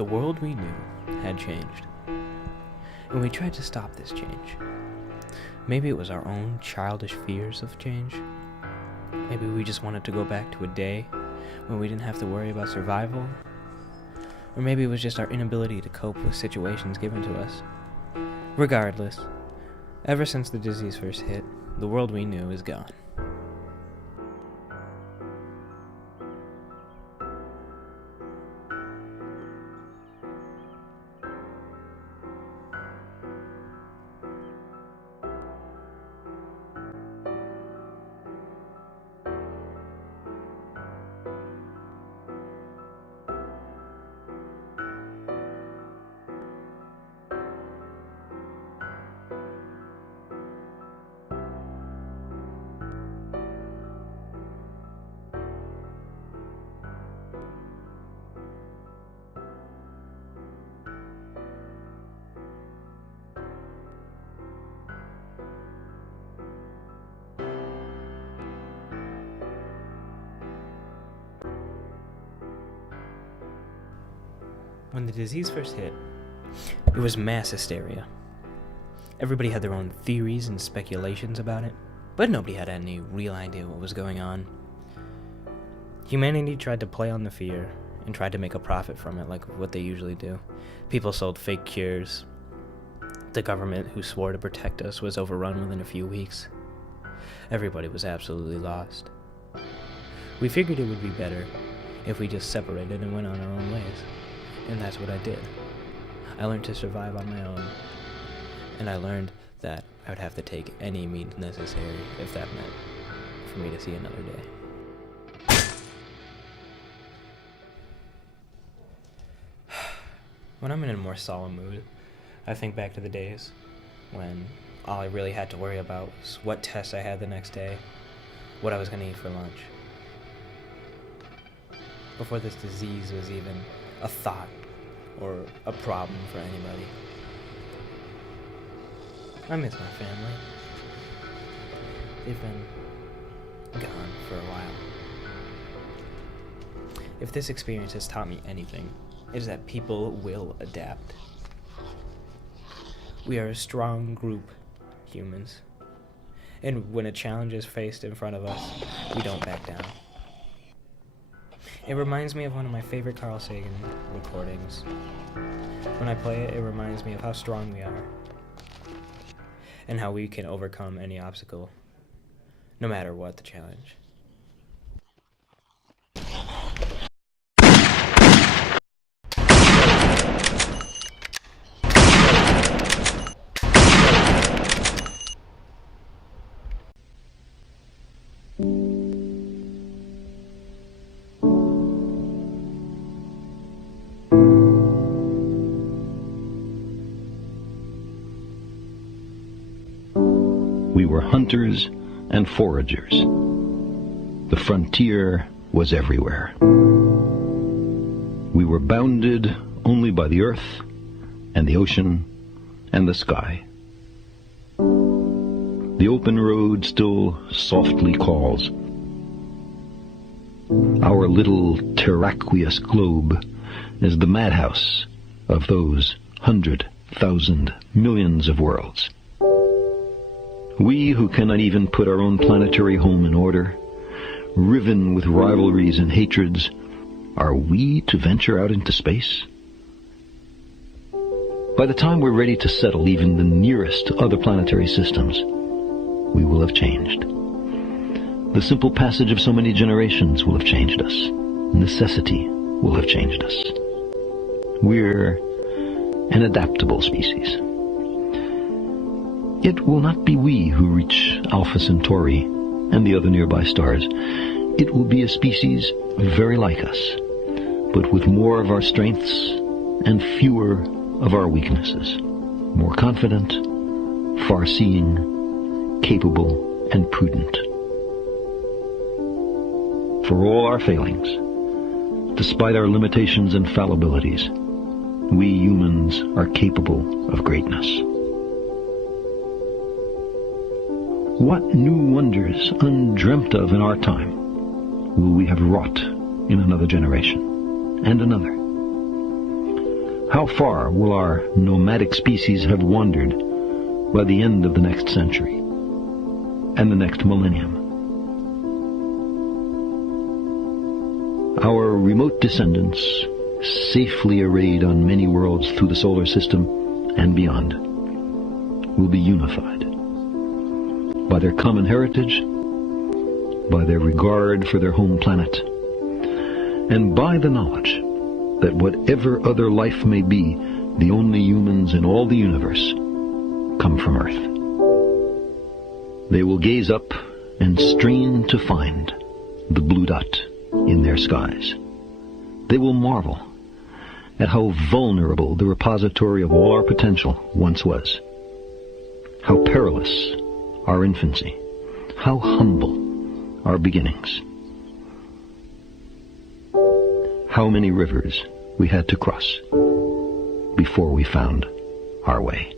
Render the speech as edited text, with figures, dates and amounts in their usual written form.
The world we knew had changed, and we tried to stop this change. Maybe it was our own childish fears of change. Maybe we just wanted to go back to a day when we didn't have to worry about survival. Or maybe it was just our inability to cope with situations given to us. Regardless, ever since the disease first hit, the world we knew is gone. When the disease first hit, it was mass hysteria. Everybody had their own theories and speculations about it, but nobody had any real idea what was going on. Humanity tried to play on the fear and tried to make a profit from it like what they usually do. People sold fake cures. The government, who swore to protect us, was overrun within a few weeks. Everybody was absolutely lost. We figured it would be better if we just separated and went on our own ways. And that's what I did. I learned to survive on my own. And I learned that I would have to take any means necessary if that meant for me to see another day. When I'm in a more solemn mood, I think back to the days when all I really had to worry about was what tests I had the next day, what I was going to eat for lunch. Before this disease was even a thought or a problem for anybody. I miss my family. They've been gone for a while. If this experience has taught me anything, it is that people will adapt. We are a strong group, humans. And when a challenge is faced in front of us, we don't back down. It reminds me of one of my favorite Carl Sagan recordings. When I play it, it reminds me of how strong we are and how we can overcome any obstacle, no matter what the challenge. We were hunters and foragers. The frontier was everywhere. We were bounded only by the earth and the ocean and the sky. The open road still softly calls. Our little terraqueous globe is the madhouse of those 100,000 millions of worlds. We who cannot even put our own planetary home in order, riven with rivalries and hatreds, are we to venture out into space? By the time we're ready to settle even the nearest other planetary systems, we will have changed. The simple passage of so many generations will have changed us. Necessity will have changed us. We're an adaptable species. It will not be we who reach Alpha Centauri and the other nearby stars. It will be a species very like us, but with more of our strengths and fewer of our weaknesses. More confident, far-seeing, capable, and prudent. For all our failings, despite our limitations and fallibilities, we humans are capable of greatness. What new wonders, undreamt of in our time, will we have wrought in another generation and another? How far will our nomadic species have wandered by the end of the next century and the next millennium? Our remote descendants, safely arrayed on many worlds through the solar system and beyond, will be unified by their common heritage, by their regard for their home planet, and by the knowledge that whatever other life may be, the only humans in all the universe come from Earth. They will gaze up and strain to find the blue dot in their skies. They will marvel at how vulnerable the repository of all our potential once was, how perilous our infancy, how humble our beginnings, how many rivers we had to cross before we found our way.